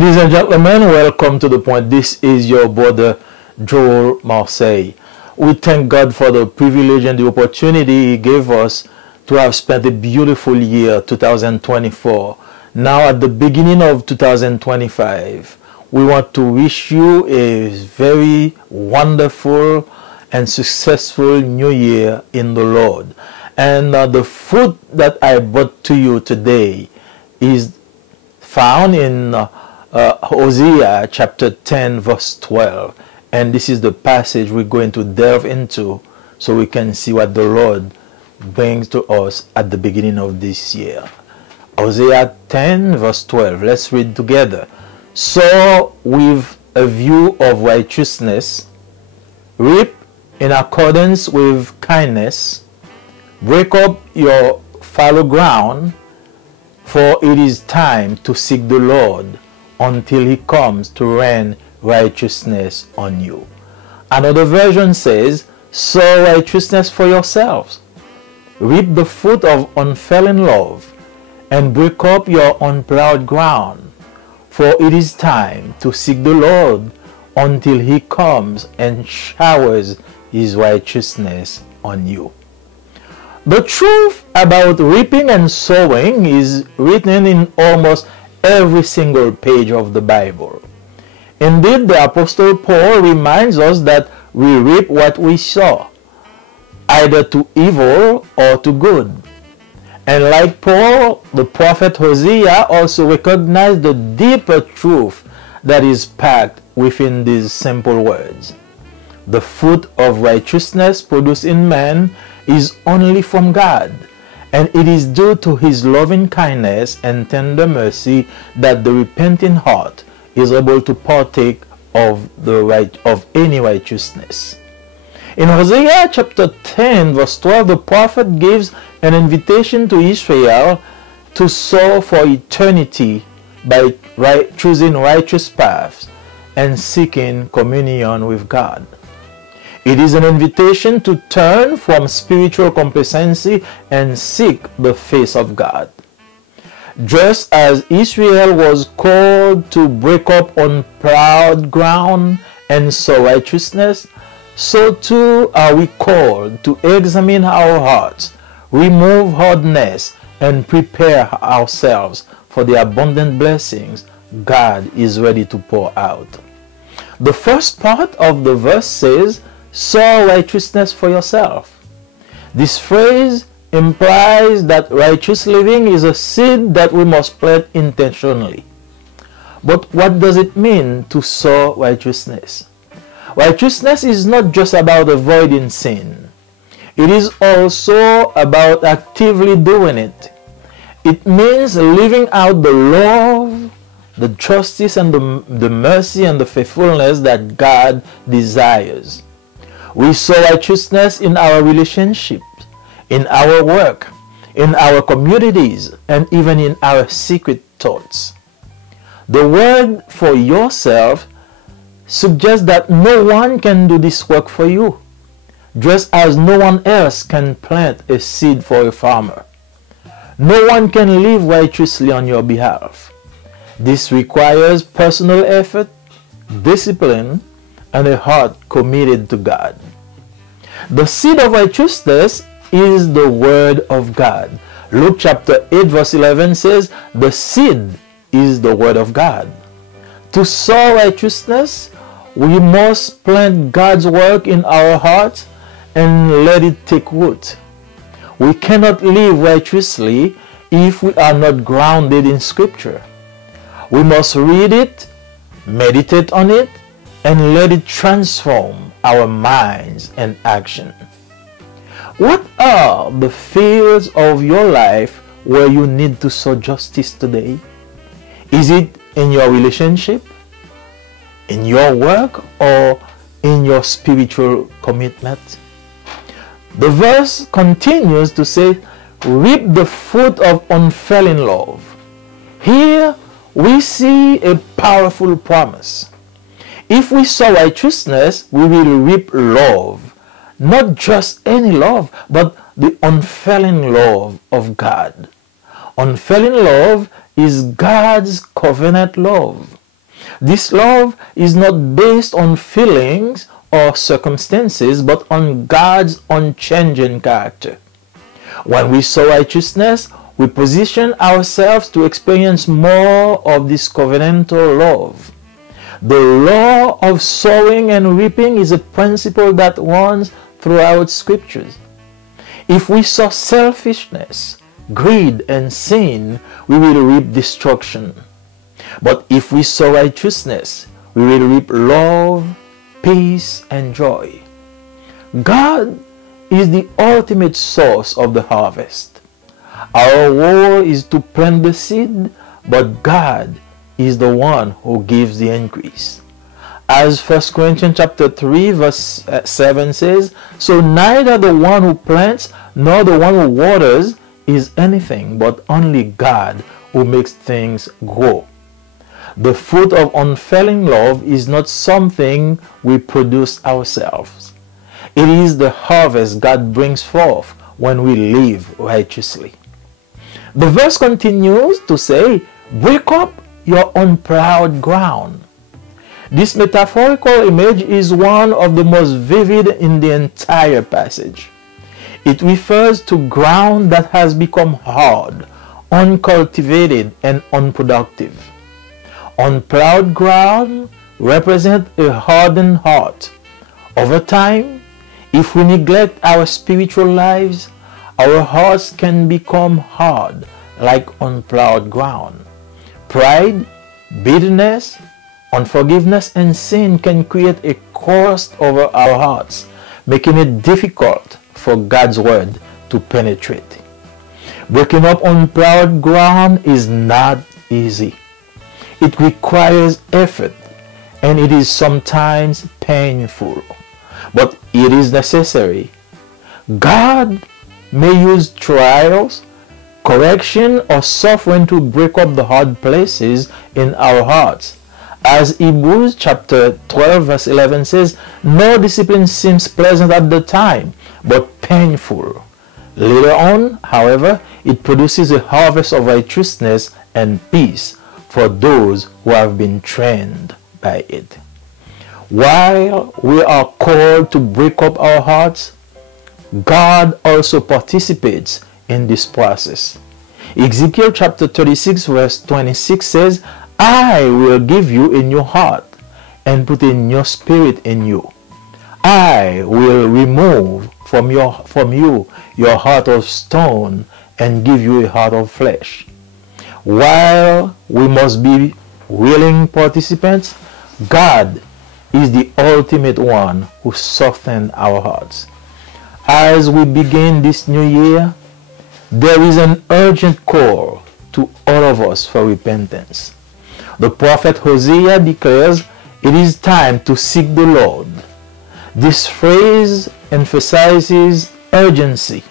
Ladies and gentlemen, welcome to The Point. This is your brother Joel Marseille. We thank God for the privilege and the opportunity He gave us to have spent a beautiful year 2024. Now at the beginning of 2025, we want to wish you a very wonderful and successful new year in the Lord. And the fruit that I brought to you today is found in Hosea chapter 10 verse 12, and this is the passage we're going to delve into so we can see what the Lord brings to us at the beginning of this year. Hosea 10 verse 12, let's read together. So with a view of righteousness, reap in accordance with kindness, break up your fallow ground, for it is time to seek the Lord until He comes to rain righteousness on you. Another version says, sow righteousness for yourselves, reap the fruit of unfailing love, and break up your unplowed ground, for it is time to seek the Lord until He comes and showers His righteousness on you. The truth about reaping and sowing is written in almost every single page of the Bible. Indeed, the Apostle Paul reminds us that we reap what we sow, either to evil or to good. And like Paul, the prophet Hosea also recognized the deeper truth that is packed within these simple words. The fruit of righteousness produced in man is only from God, and it is due to His loving kindness and tender mercy that the repenting heart is able to partake of any righteousness. In Hosea chapter 10 verse 12, the prophet gives an invitation to Israel to sow for eternity by choosing righteous paths and seeking communion with God. It is an invitation to turn from spiritual complacency and seek the face of God. Just as Israel was called to break up unplowed ground and sow righteousness, so too are we called to examine our hearts, remove hardness, and prepare ourselves for the abundant blessings God is ready to pour out. The first part of the verse says, sow righteousness for yourself. This phrase implies that righteous living is a seed that we must plant intentionally. But what does it mean to sow righteousness? Righteousness is not just about avoiding sin. It is also about actively doing it. It means living out the love, the justice, and the mercy and the faithfulness that God desires. We sow righteousness in our relationships, in our work, in our communities, and even in our secret thoughts. The word for yourself suggests that no one can do this work for you, just as no one else can plant a seed for a farmer. No one can live righteously on your behalf. This requires personal effort, discipline, and a heart committed to God. The seed of righteousness is the word of God. Luke chapter 8 verse 11 says, the seed is the word of God. To sow righteousness, we must plant God's work in our hearts and let it take root. We cannot live righteously if we are not grounded in Scripture. We must read it, meditate on it, and let it transform our minds and action. What are the fields of your life where you need to sow justice today? Is it in your relationship, in your work, or in your spiritual commitment? The verse continues to say, reap the fruit of unfailing love. Here we see a powerful promise. If we sow righteousness, we will reap love. Not just any love, but the unfailing love of God. Unfailing love is God's covenant love. This love is not based on feelings or circumstances, but on God's unchanging character. When we sow righteousness, we position ourselves to experience more of this covenantal love. The law of sowing and reaping is a principle that runs throughout scriptures. If we sow selfishness, greed, and sin, we will reap destruction. But if we sow righteousness, we will reap love, peace, and joy. God is the ultimate source of the harvest. Our role is to plant the seed, but God is the one who gives the increase. As 1 Corinthians chapter 3 verse 7 says, so neither the one who plants nor the one who waters is anything, but only God who makes things grow. The fruit of unfailing love is not something we produce ourselves. It is the harvest God brings forth when we live righteously. The verse continues to say, break up your unplowed ground. This metaphorical image is one of the most vivid in the entire passage. It refers to ground that has become hard, uncultivated, and unproductive. Unplowed ground represents a hardened heart. Over time, if we neglect our spiritual lives, our hearts can become hard like unplowed ground. Pride, bitterness, unforgiveness, and sin can create a crust over our hearts, making it difficult for God's word to penetrate. Breaking up unplowed ground is not easy. It requires effort, and it is sometimes painful, but it is necessary. God may use trials, correction, or suffering to break up the hard places in our hearts. As Hebrews chapter 12 verse 11 says, no discipline seems pleasant at the time, but painful. Later on, however, it produces a harvest of righteousness and peace for those who have been trained by it. While we are called to break up our hearts, God also participates in this process. Ezekiel chapter 36 verse 26 says, I will give you a new heart and put a new spirit in you. I will remove from you your heart of stone and give you a heart of flesh. While we must be willing participants, God is the ultimate one who softens our hearts. As we begin this new year, there is an urgent call to all of us for repentance. The prophet Hosea declares, it is time to seek the Lord. This phrase emphasizes urgency.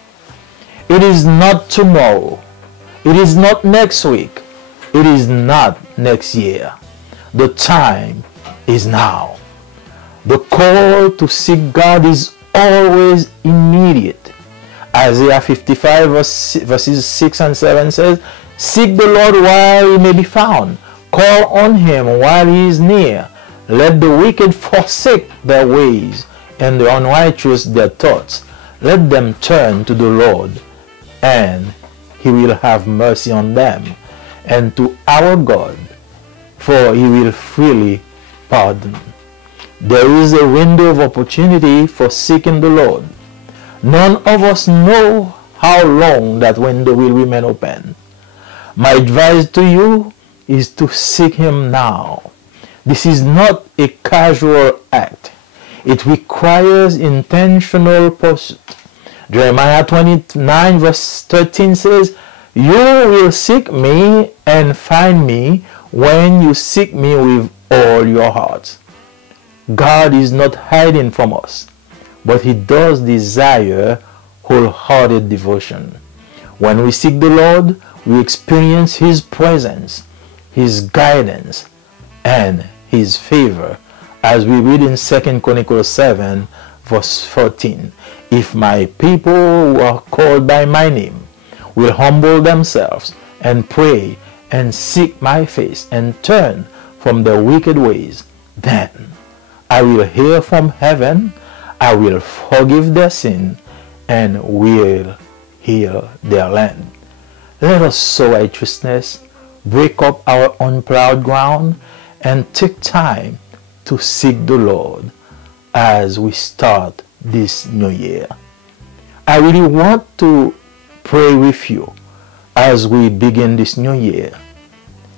It is not tomorrow. It is not next week. It is not next year. The time is now. The call to seek God is always immediate. Isaiah 55 verses 6 and 7 says, seek the Lord while he may be found. Call on him while he is near. Let the wicked forsake their ways, and the unrighteous their thoughts. Let them turn to the Lord, and he will have mercy on them, and to our God, for he will freely pardon. There is a window of opportunity for seeking the Lord. None of us know how long that window will remain open. My advice to you is to seek him now. This is not a casual act. It requires intentional pursuit. Jeremiah 29 verse 13 says, you will seek me and find me when you seek me with all your heart. God is not hiding from us, but he does desire wholehearted devotion. When we seek the Lord, we experience his presence, his guidance, and his favor, as we read in 2 Chronicles 7 verse 14. If my people who are called by my name will humble themselves and pray and seek my face and turn from their wicked ways. Then I will hear from heaven, I will forgive their sin, and will heal their land. Let us sow righteousness, break up our unplowed ground, and take time to seek the Lord as we start this new year. I really want to pray with you as we begin this new year,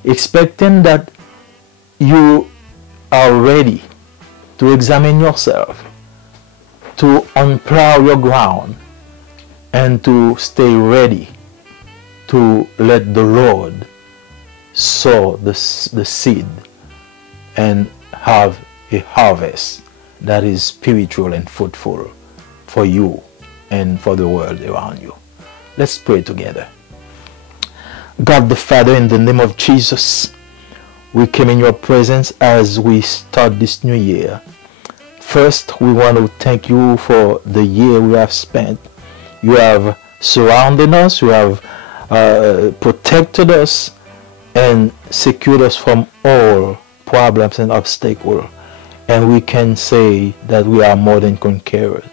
expecting that you are ready to examine yourself, to unplow your ground, and to stay ready to let the Lord sow the seed and have a harvest that is spiritual and fruitful for you and for the world around you. Let's pray together. God the Father, in the name of Jesus, we came in your presence as we start this new year. First, we want to thank you for the year we have spent. You have surrounded us, you have protected us, and secured us from all problems and obstacles. And we can say that we are more than conquerors.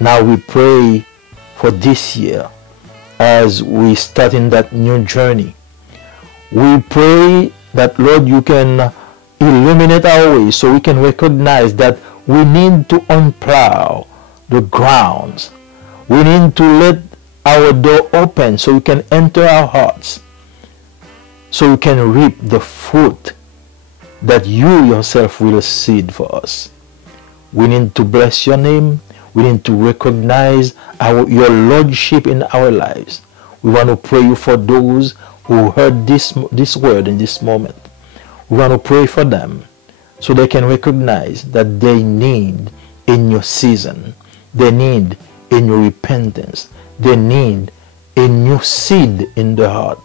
Now we pray for this year as we start in that new journey. We pray that, Lord, you can illuminate our way so we can recognize that we need to unplow the grounds. We need to let our door open so we can enter our hearts, so we can reap the fruit that you yourself will seed for us. We need to bless your name. We need to recognize your lordship in our lives. We want to pray you for those who heard this word in this moment. We want to pray for them so they can recognize that they need a new season. They need a new repentance. They need a new seed in the heart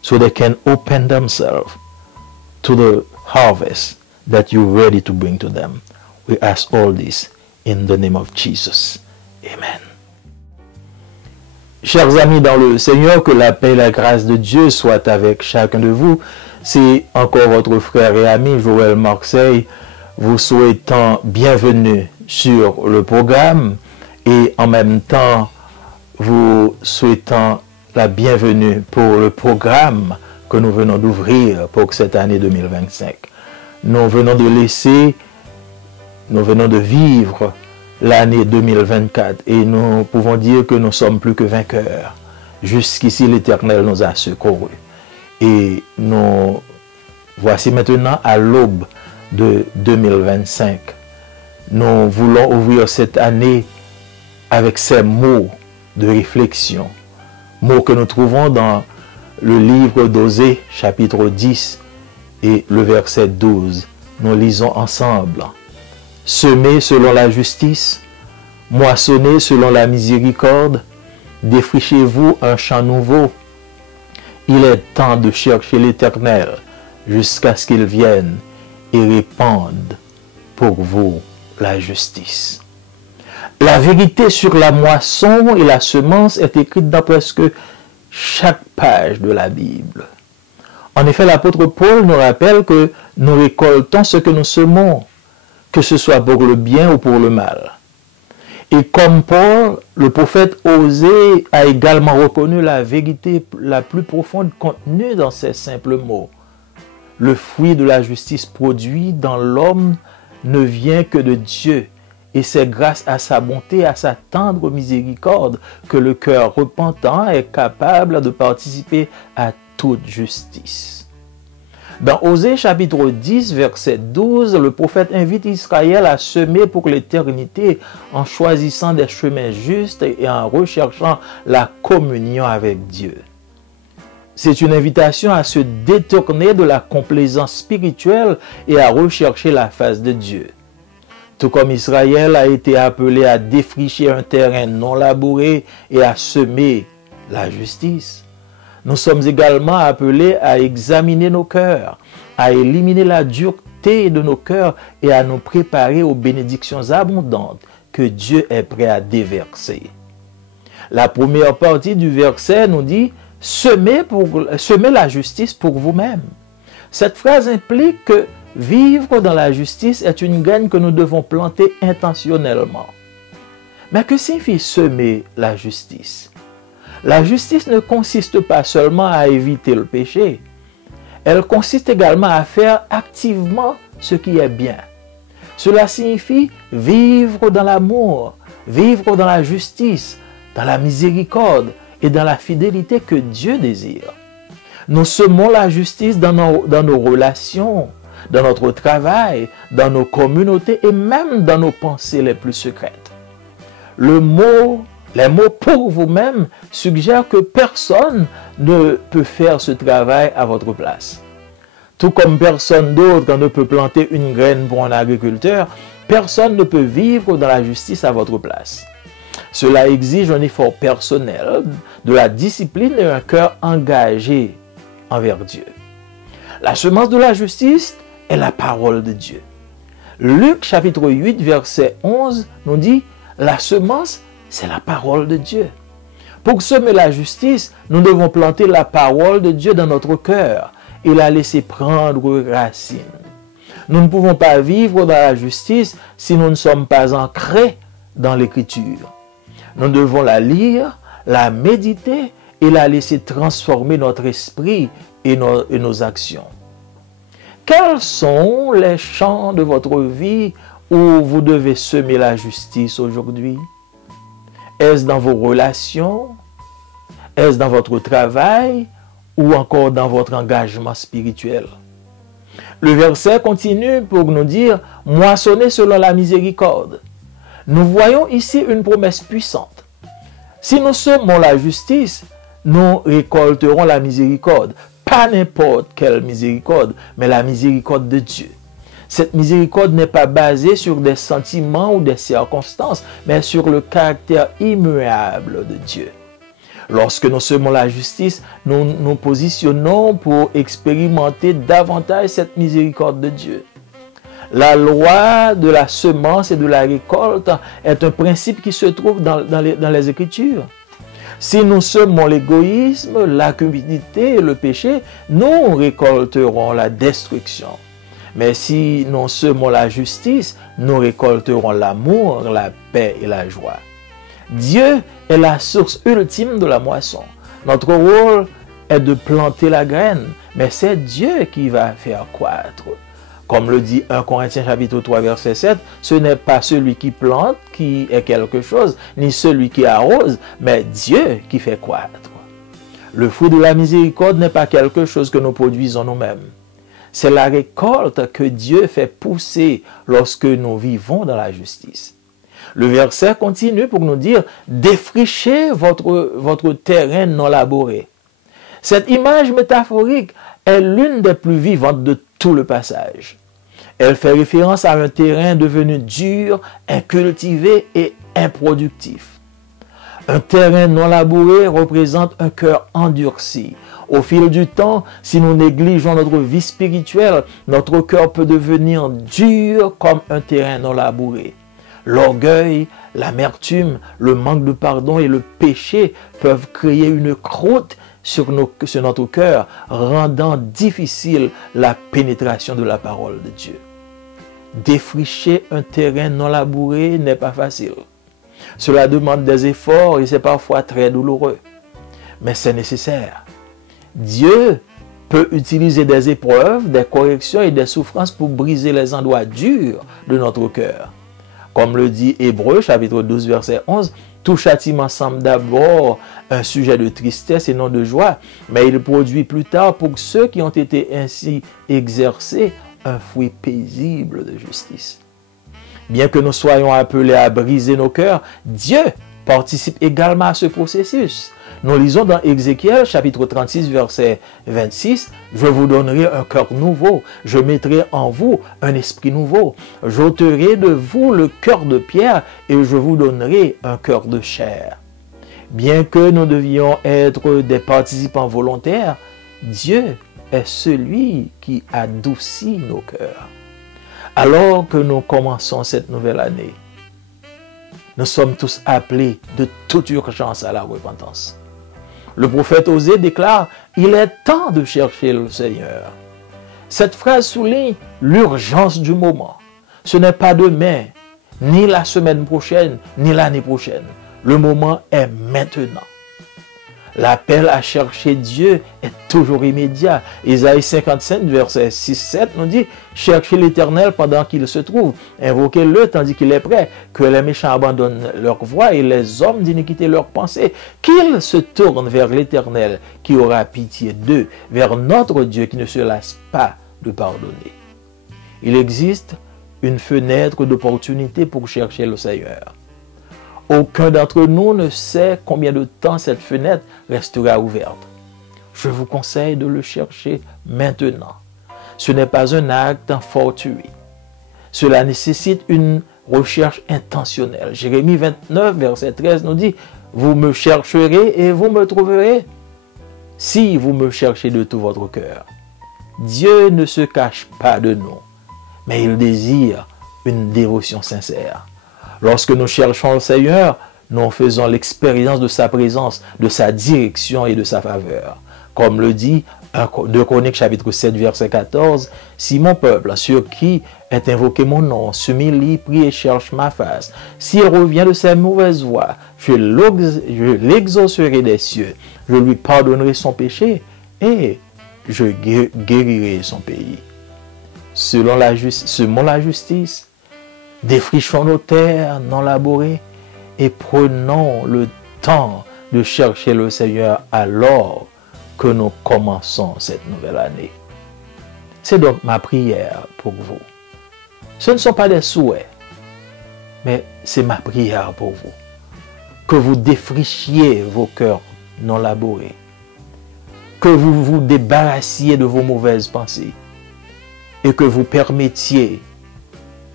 so they can open themselves to the harvest that you're ready to bring to them. We ask all this in the name of Jesus. Amen. Chers amis dans le Seigneur, que la paix et la grâce de Dieu soient avec chacun de vous. C'est encore votre frère et ami Joël Marseille, vous souhaitant bienvenue sur le programme et en même temps vous souhaitant la bienvenue pour le programme que nous venons d'ouvrir pour cette année 2025. Nous venons de vivre l'année 2024 et nous pouvons dire que nous sommes plus que vainqueurs. Jusqu'ici, l'Éternel nous a secourus. Et nous voici maintenant à l'aube de 2025. Nous voulons ouvrir cette année avec ces mots de réflexion. Mots que nous trouvons dans le livre d'Osée, chapitre 10 et le verset 12. Nous lisons ensemble. Semez selon la justice, moissonnez selon la miséricorde, défrichez-vous un champ nouveau. Il est temps de chercher l'Éternel jusqu'à ce qu'il vienne et répande pour vous la justice. La vérité sur la moisson et la semence est écrite dans presque chaque page de la Bible. En effet, l'apôtre Paul nous rappelle que nous récoltons ce que nous semons, que ce soit pour le bien ou pour le mal. Et comme Paul, le prophète Osée a également reconnu la vérité la plus profonde contenue dans ces simples mots. Le fruit de la justice produit dans l'homme ne vient que de Dieu. Et c'est grâce à sa bonté, à sa tendre miséricorde, que le cœur repentant est capable de participer à toute justice. Dans Osée chapitre 10, verset 12, le prophète invite Israël à semer pour l'éternité en choisissant des chemins justes et en recherchant la communion avec Dieu. C'est une invitation à se détourner de la complaisance spirituelle et à rechercher la face de Dieu. Tout comme Israël a été appelé à défricher un terrain non labouré et à semer la justice, nous sommes également appelés à examiner nos cœurs, à éliminer la dureté de nos cœurs et à nous préparer aux bénédictions abondantes que Dieu est prêt à déverser. La première partie du verset nous dit « Semez la justice pour vous-même ». Cette phrase implique que vivre dans la justice est une graine que nous devons planter intentionnellement. Mais que signifie semer la justice? La justice ne consiste pas seulement à éviter le péché, elle consiste également à faire activement ce qui est bien. Cela signifie vivre dans l'amour, vivre dans la justice, dans la miséricorde et dans la fidélité que Dieu désire. Nous semons la justice dans nos relations, dans notre travail, dans nos communautés et même dans nos pensées les plus secrètes. Les mots pour vous-même suggèrent que personne ne peut faire ce travail à votre place. Tout comme personne d'autre ne peut planter une graine pour un agriculteur, personne ne peut vivre dans la justice à votre place. Cela exige un effort personnel, de la discipline et un cœur engagé envers Dieu. La semence de la justice est la parole de Dieu. Luc chapitre 8 verset 11 nous dit « La semence, c'est la parole de Dieu ». Pour semer la justice, nous devons planter la parole de Dieu dans notre cœur et la laisser prendre racine. Nous ne pouvons pas vivre dans la justice si nous ne sommes pas ancrés dans l'Écriture. Nous devons la lire, la méditer et la laisser transformer notre esprit et nos actions. Quels sont les champs de votre vie où vous devez semer la justice aujourd'hui? Est-ce dans vos relations? Est-ce dans votre travail? Ou encore dans votre engagement spirituel? Le verset continue pour nous dire « Moissonnez selon la miséricorde ». Nous voyons ici une promesse puissante. Si nous semons la justice, nous récolterons la miséricorde. Pas n'importe quelle miséricorde, mais la miséricorde de Dieu. Cette miséricorde n'est pas basée sur des sentiments ou des circonstances, mais sur le caractère immuable de Dieu. Lorsque nous semons la justice, nous nous positionnons pour expérimenter davantage cette miséricorde de Dieu. La loi de la semence et de la récolte est un principe qui se trouve dans les Écritures. Si nous semons l'égoïsme, la cupidité et le péché, nous récolterons la destruction. Mais si nous semons la justice, nous récolterons l'amour, la paix et la joie. Dieu est la source ultime de la moisson. Notre rôle est de planter la graine, mais c'est Dieu qui va faire croître. Comme le dit 1 Corinthiens chapitre 3 verset 7, ce n'est pas celui qui plante qui est quelque chose, ni celui qui arrose, mais Dieu qui fait croître. Le fruit de la miséricorde n'est pas quelque chose que nous produisons nous-mêmes. C'est la récolte que Dieu fait pousser lorsque nous vivons dans la justice. Le verset continue pour nous dire « Défrichez votre terrain non labouré ». Cette image métaphorique est l'une des plus vivantes de tout le passage. Elle fait référence à un terrain devenu dur, incultivé et improductif. Un terrain non labouré représente un cœur endurci. Au fil du temps, si nous négligeons notre vie spirituelle, notre cœur peut devenir dur comme un terrain non labouré. L'orgueil, l'amertume, le manque de pardon et le péché peuvent créer une croûte sur notre cœur, rendant difficile la pénétration de la parole de Dieu. Défricher un terrain non labouré n'est pas facile. Cela demande des efforts et c'est parfois très douloureux. Mais c'est nécessaire. Dieu peut utiliser des épreuves, des corrections et des souffrances pour briser les endroits durs de notre cœur. Comme le dit Hébreux, chapitre 12, verset 11, « Tout châtiment semble d'abord un sujet de tristesse et non de joie, mais il produit plus tard pour ceux qui ont été ainsi exercés un fruit paisible de justice. » Bien que nous soyons appelés à briser nos cœurs, Dieu participe également à ce processus. Nous lisons dans Ézéchiel, chapitre 36, verset 26, « Je vous donnerai un cœur nouveau, je mettrai en vous un esprit nouveau, j'ôterai de vous le cœur de pierre et je vous donnerai un cœur de chair. » Bien que nous devions être des participants volontaires, Dieu est celui qui adoucit nos cœurs. Alors que nous commençons cette nouvelle année, nous sommes tous appelés de toute urgence à la repentance. Le prophète Osée déclare « Il est temps de chercher le Seigneur. » Cette phrase souligne l'urgence du moment. Ce n'est pas demain, ni la semaine prochaine, ni l'année prochaine. Le moment est maintenant. L'appel à chercher Dieu est toujours immédiat. Isaïe 55, verset 6-7 nous dit « Cherchez l'Éternel pendant qu'il se trouve, invoquez-le tandis qu'il est prêt, que les méchants abandonnent leur voie et les hommes d'iniquité leurs pensées, qu'ils se tournent vers l'Éternel qui aura pitié d'eux, vers notre Dieu qui ne se lasse pas de pardonner. » Il existe une fenêtre d'opportunité pour chercher le Seigneur. Aucun d'entre nous ne sait combien de temps cette fenêtre restera ouverte. Je vous conseille de le chercher maintenant. Ce n'est pas un acte fortuit. Cela nécessite une recherche intentionnelle. Jérémie 29, verset 13 nous dit « Vous me chercherez et vous me trouverez, si vous me cherchez de tout votre cœur. » Dieu ne se cache pas de nous, mais il désire une dévotion sincère. Lorsque nous cherchons le Seigneur, nous faisons l'expérience de sa présence, de sa direction et de sa faveur. Comme le dit 2 Chroniques chapitre 7 verset 14, « Si mon peuple, sur qui est invoqué mon nom, s'humilie, prie et cherche ma face, s'il revient de ses mauvaises voies, je l'exaucerai des cieux, je lui pardonnerai son péché et je guérirai son pays. » Selon la justice, défrichons nos terres non labourées et prenons le temps de chercher le Seigneur alors que nous commençons cette nouvelle année. C'est donc ma prière pour vous. Ce ne sont pas des souhaits, mais c'est ma prière pour vous. Que vous défrichiez vos cœurs non labourés, que vous vous débarrassiez de vos mauvaises pensées et que vous permettiez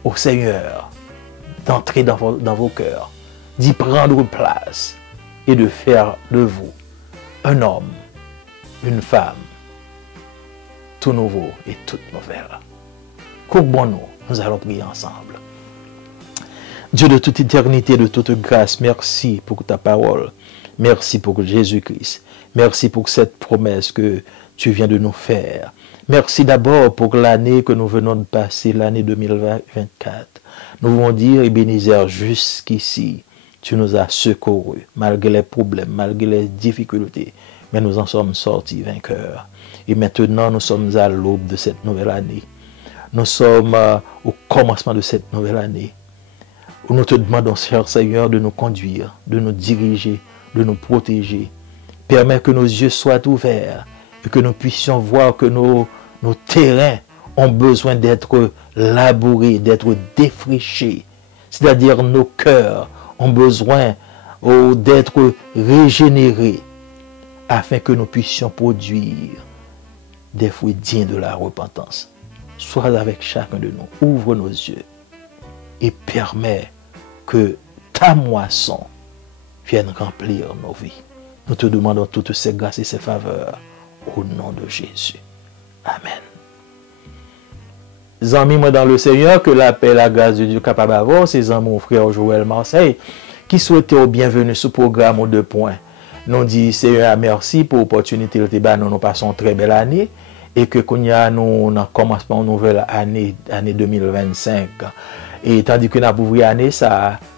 au Seigneur d'entrer dans vos cœurs, d'y prendre place et de faire de vous un homme, une femme, tout nouveau et toute nouvelle. Courbons-nous, nous allons prier ensemble. Dieu de toute éternité, de toute grâce, merci pour ta parole. Merci pour Jésus-Christ. Merci pour cette promesse que tu viens de nous faire. Merci d'abord pour l'année que nous venons de passer, l'année 2024. Nous voulons dire, Ebenezer, jusqu'ici, tu nous as secourus, malgré les problèmes, malgré les difficultés, mais nous en sommes sortis vainqueurs. Et maintenant, nous sommes à l'aube de cette nouvelle année. Nous sommes au commencement de cette nouvelle année, où nous te demandons, cher Seigneur, de nous conduire, de nous diriger, de nous protéger. Permets que nos yeux soient ouverts et que nous puissions voir que nos terrains ont besoin d'être labourés, d'être défrichés. C'est-à-dire nos cœurs ont besoin d'être régénérés afin que nous puissions produire des fruits dignes de la repentance. Sois avec chacun de nous, ouvre nos yeux et permets que ta moisson vienne remplir nos vies. Nous te demandons toutes ces grâces et ces faveurs au nom de Jésus. Amen. Amis, moi dans le Seigneur, que la paix et la grâce de Dieu capable d'avoir, c'est mon frère Joël Marseille, qui souhaitait au bienvenue sur le programme aux 2 points. Nous dit Seigneur merci pour l'opportunité de nous passons une très belle année et que nous commençons une nouvelle année 2025. Et tandis que nous avons ouvert l'année,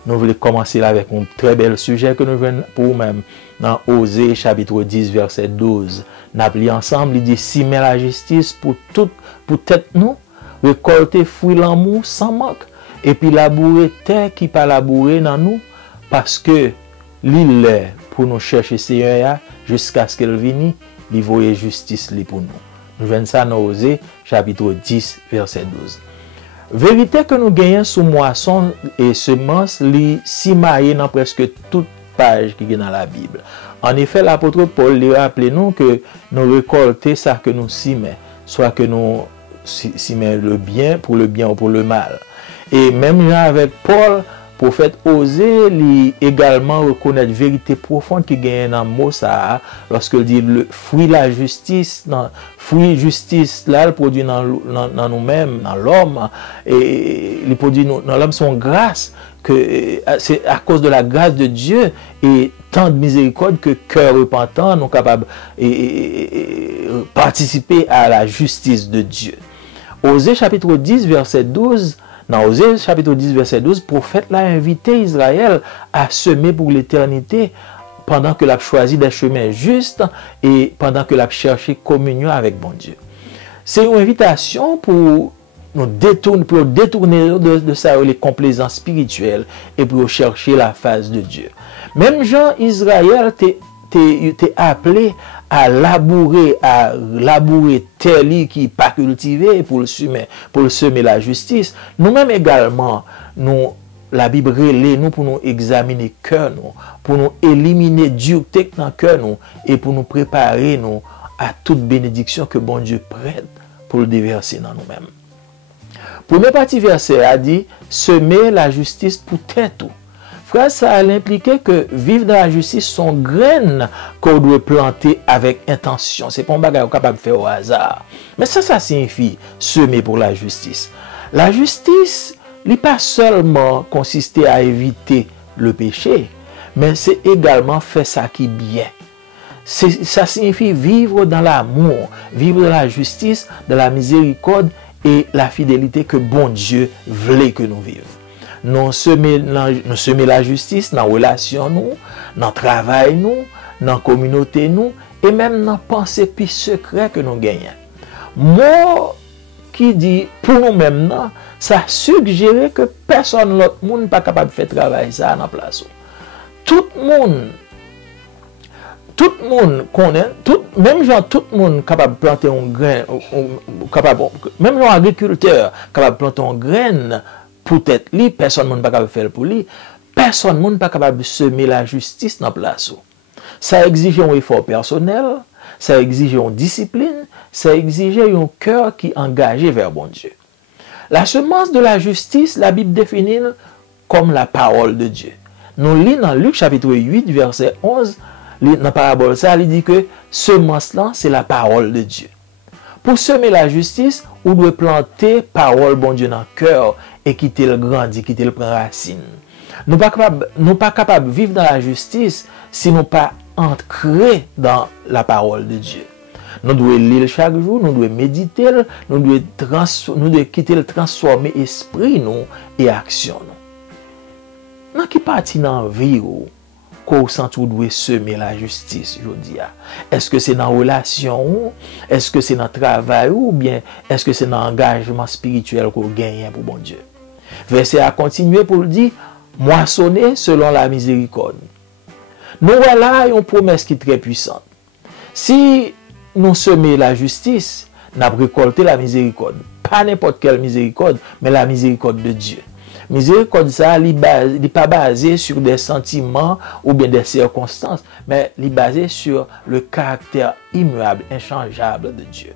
nous voulons commencer avec un très bel sujet que nous venons pour nous-mêmes dans Osée chapitre 10 verset 12. Nous avons ensemble, il dit si mais la justice pour tête nous, récolter fruit l'amour sans manque, et puis labourer terre qui pas labourer dans nous, parce que l'île est pour nous chercher Seigneur jusqu'à ce qu'elle vienne, il voyait justice pour nous. Nous venons ça dans Osée chapitre 10 verset 12. Vérité que nous gagnons sous moisson et semence li simaye dans presque toute page qui est dans la Bible. En effet, l'apôtre Paul lui rappelle nous que nous récoltons ça que nous simons, soit que nous simons le bien ou pour le mal. Et même avec Paul, prophète Osée lui également reconnaître vérité profonde qui gagne dans le mot ça lorsqu'il dit le fruit la justice fruit justice là le produit dans nous-mêmes dans l'homme et les produits dans l'homme sont grâce que c'est à cause de la grâce de Dieu et tant de miséricorde que cœur repentant nous capables participer à la justice de Dieu. Osée chapitre 10, verset 12, dans Osée chapitre 10, verset 12, le prophète l'a invité Israël à semer pour l'éternité pendant que l'a choisi des chemins justes et pendant que l'a cherché communion avec bon Dieu. C'est une invitation pour nous détourner de ça les complaisances spirituelles et pour chercher la face de Dieu. Même Jean Israël t'es appelé à labourer terre qui n'est pas cultivée pour le semer la justice. Nous-mêmes également, la Bible relève nous pour nous examiner cœur nous, pour nous éliminer dureté dans le cœur nous et pour nous préparer nous à toute bénédiction que bon Dieu prête pour le déverser dans nous-mêmes. Premier partie verset a dit semer la justice pour tête. Frère, ça a impliqué que vivre dans la justice sont graines qu'on doit planter avec intention. C'est pas un bagage capable de faire au hasard. Mais ça signifie semer pour la justice. La justice n'est pas seulement consister à éviter le péché, mais c'est également faire ça qui est bien. Ça signifie vivre dans l'amour, vivre dans la justice, dans la miséricorde et la fidélité que bon Dieu voulait que nous vivions. Nous semer la justice dans la relation nous, dans le travail nous, dans la communauté nous, et même dans la pensée plus secret que nous gagnons. Moi qui dit pour nous-mêmes, ça suggère que personne l'autre monde n'est pas capable de faire travail ça dans la place. Tout le monde connaît, même gens, tout le monde capable de planter un grain, même gens agriculteurs capable de planter un grain, peut-être lui, personne ne pas capable de faire pour lui, personne ne pas capable de semer la justice dans la place. Ça exige un effort personnel, ça exige une discipline, ça exige un cœur qui est engagé vers bon Dieu. La semence de la justice, la Bible définit comme la parole de Dieu. Nous lisons dans Luc chapitre 8, verset 11, dans la parabole, ça il dit que semence-là, c'est la parole de Dieu. Pour semer la justice, on doit planter parole bon Dieu dans le cœur et quitter le grandir, quitter le prendre racine. Nous ne pas capables de vivre dans la justice si nous pas ancrés dans la parole de Dieu. Nous devons lire chaque jour, nous devons méditer, nous devons quitter le transformer esprit nous et action nous. Dans qui partie dans la vie qu'on sent tout doit semer la justice, je dis. Est-ce que c'est dans la relation, est-ce que c'est dans le travail ou bien est-ce que c'est dans l'engagement spirituel qu'on gagne pour bon Dieu? Verset a continué pour le dire, moissonner selon la miséricorde. Nous voilà une promesse qui est très puissante. Si nous semons la justice, nous avons récolté la miséricorde. Pas n'importe quelle miséricorde, mais la miséricorde de Dieu. Miséricorde, ça, n'est pas basé sur des sentiments ou bien des circonstances, mais il est basé sur le caractère immuable, inchangeable de Dieu.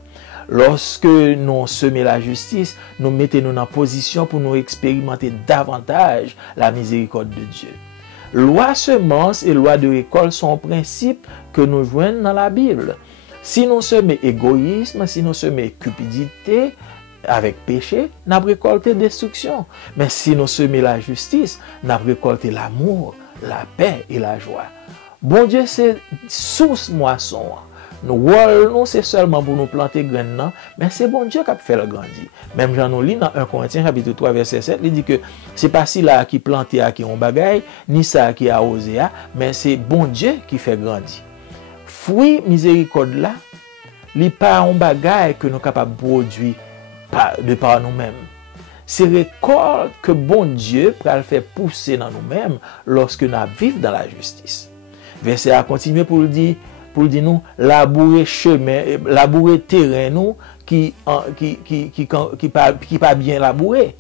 Lorsque nous semons la justice, nous mettons en position pour nous expérimenter davantage la miséricorde de Dieu. Loi semence et loi de récolte sont principes que nous joignons dans la Bible. Si nous semons égoïsme, si nous semons cupidité, avec péché, nous avons récolté destruction. Mais si nous semons la justice, nous avons récolté l'amour, la paix et la joie. Bon Dieu, c'est source moisson. Nous, c'est seulement pour nous planter graines, mais c'est bon Dieu qui a fait le grandir. Même Jean nous lit dans 1 Corinthiens chapitre 3 verset 7, il dit que c'est pas si là qui planté à qui on bagaille, ni ça qui a osé à, mais c'est bon Dieu qui fait grandir. Fruit miséricorde là, il pas un bagaille que nous capables de produire de par nous-mêmes. C'est récolte que bon Dieu peut le faire pousser dans nous-mêmes lorsque nous vivons dans la justice. Verset a continué pour dire nous labourer chemin, labourer terrain nous qui pas bien labouré.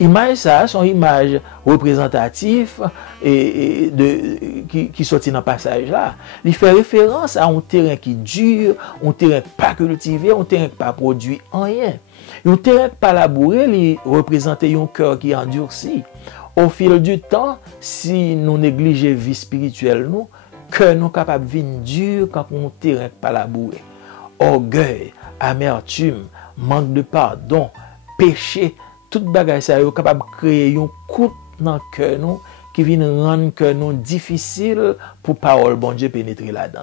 Image ça, son image représentative qui sortit dans le passage là. Il fait référence à un terrain qui dure, un terrain pas cultivé, un terrain qui pas produit rien. Un terrain qui pas labouré, il représente un cœur qui endurci. Au fil du temps, si nous négligeons la vie spirituelle nous, que nous capables de vivre dur quand on terrain pas labouré. Orgueil, amertume, manque de pardon, péché, toute bagage ça est capable de créer un coup dans le cœur nous qui vient rendre que nous difficile pour parole bon Dieu pénétrer là-dedans.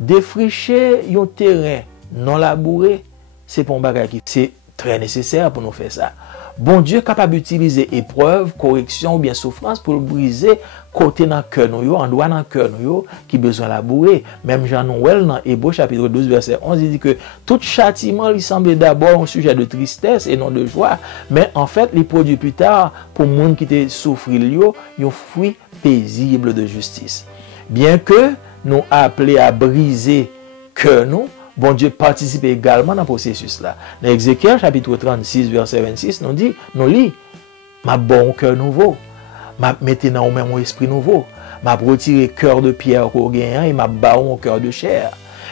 Défricher un terrain non labouré, c'est pour un bagage qui c'est très nécessaire pour nous faire ça. Bon Dieu est capable d'utiliser épreuve, correction ou bien souffrance pour briser côté dans cœur nous, en doigt dans cœur nous qui besoin labourer. Même Jean Noël dans Hébreux chapitre 12 verset 11 il dit que tout châtiment lui semble d'abord un sujet de tristesse et non de joie, mais en fait il produit plus tard pour monde qui te souffrir un fruit paisible de justice. Bien que nous appelés à briser cœur nous, bon Dieu participe également dans le processus là. Dans Ézéchiel chapitre 36 verset 26 nous lit m'a bon cœur nouveau, m'a mettez dans même esprit nouveau, m'a retiré cœur de pierre qu'on gagne et m'a baon cœur de chair.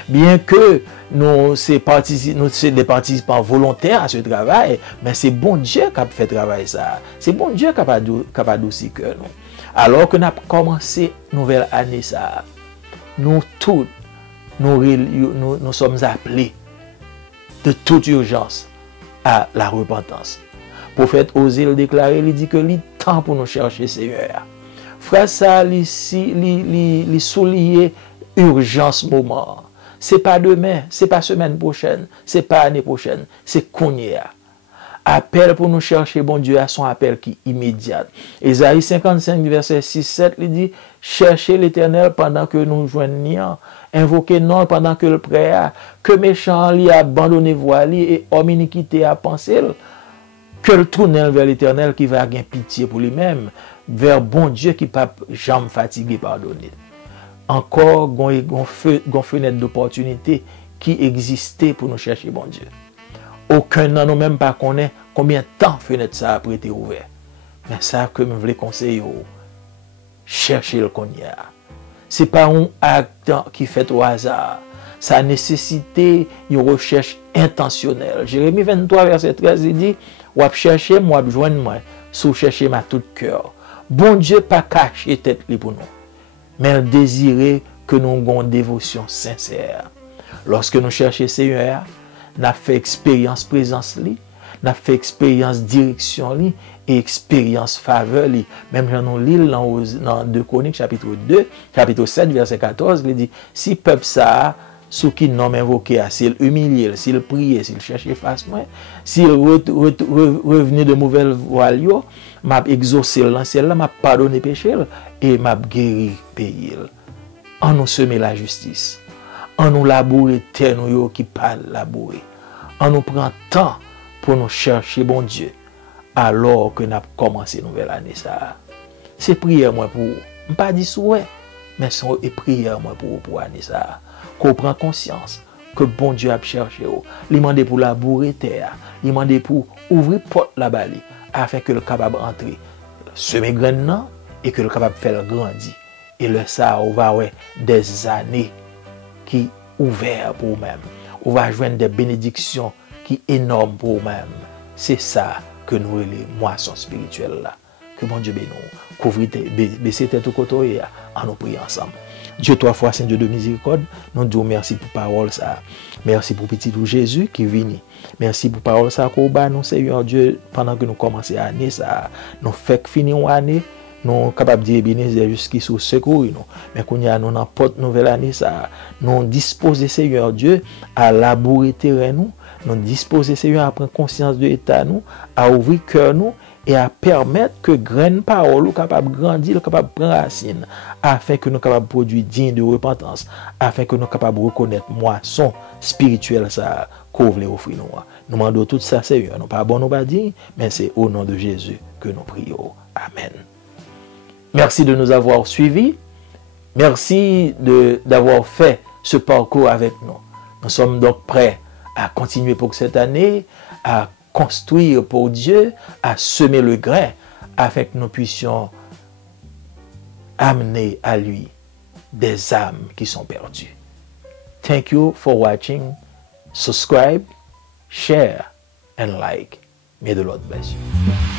Bien que nous c'est des participants volontaires à ce travail, mais c'est bon Dieu qui a fait travail ça. C'est bon Dieu qui a adouci cœur nous. Alors que nous avons commencé nouvelle année ça, nous tous nous sommes appelés de toute urgence à la repentance. Le prophète Osée le déclarer, il dit que il est temps pour nous chercher Seigneur. Frère, ça, il souligne urgence moment. C'est pas demain, c'est pas semaine prochaine, c'est pas année prochaine, c'est Kounia. Appel pour nous chercher, bon Dieu, à son appel qui est immédiat. Ésaïe 55, verset 6-7, il dit, cherchez l'Éternel pendant que nous joignons, invoquez non pendant que le prêt, que méchant lui abandonné voile et homme iniquité à penser, que le tourne vers l'Éternel qui va avoir pitié pour lui-même, vers bon Dieu qui ne peut jamais fatiguer pardonner. Encore, une fenêtre d'opportunité qui existait pour nous chercher bon Dieu. Aucun de nous même pas connaît combien de temps fenêtre ça a été ouvert. Mais ça que je voulais conseiller, chercher le cognac. Ce n'est pas un acte qui fait au hasard. Ça nécessite une recherche intentionnelle. Jérémie 23, verset 13, il dit, ou à chercher, moi, joindre moi, sous chercher ma tout cœur. Bon Dieu pas caché tête pour nous, mais désirer que nous ayons une dévotion sincère. Lorsque nous cherchons Seigneur, nous avons fait expérience présence li, nous avons fait expérience direction li et expérience faveur li. Même dans l'île dans 2 Chroniques chapitre 2, chapitre 7 verset 14, il dit si peuple ça sous qui nom invoqué, s'il humilié, s'il priait, s'il cherchait face moi, s'il revenait de mauvaises voies, m'a exaucé l'ancien là, m'a pardonné péché et m'a guéri pays. En nous semer la justice, en nous labourer terre nous qui pas labourer, en nous prend temps pour nous chercher bon Dieu alors que nous avons commencé nouvelle année ça. C'est prière moi pour pas dire souhait, mais c'est prière moi pour année ça. Qu'on prend conscience que bon Dieu a cherché, il demande pour labourer terre, il demande pour ouvrir porte là-bas afin que le capable entrer, semer grain et que le capable faire grandir. Et le ça on va avoir des années qui ouvertes pour vous-même. On va joindre des bénédictions qui énormes pour vous-même. C'est ça que nous les moissons spirituelles là. Que mon Dieu bénisse nous. Couvrir baisser tête au côté en nous priant ensemble. Dieu trois fois Saint Dieu de miséricorde, nous disons merci pour parole ça. Merci pour petit tout Jésus qui vient. Merci pour parole ça qu'on bat nous Seigneur Dieu pendant que nous commençons l'année ça. Nous fait finir une année, nous sommes capables de dire Ebenezer jusqu'à secours nous. Mais quand nous n'importe nouvelle année ça, nous disposer Seigneur Dieu à labourer terrain nous disposer Seigneur à prendre conscience de l'état nous, à ouvrir cœur nous et à permettre que graine parole capable grandir, capable prendre racine afin que nous capable produire digne de repentance, afin que nous capable reconnaître moisson spirituelle ça qu'on veut offrir nous. Nous demandons tout ça Seigneur, nous pas bon nous pas dire, mais c'est au nom de Jésus que nous prions. Amen. Merci de nous avoir suivis. Merci d'avoir fait ce parcours avec nous. Nous sommes donc prêts à continuer pour cette année, à construire pour Dieu, à semer le grain, afin que nous puissions amener à lui des âmes qui sont perdues. Thank you for watching. Subscribe, share, and like. May the Lord bless you.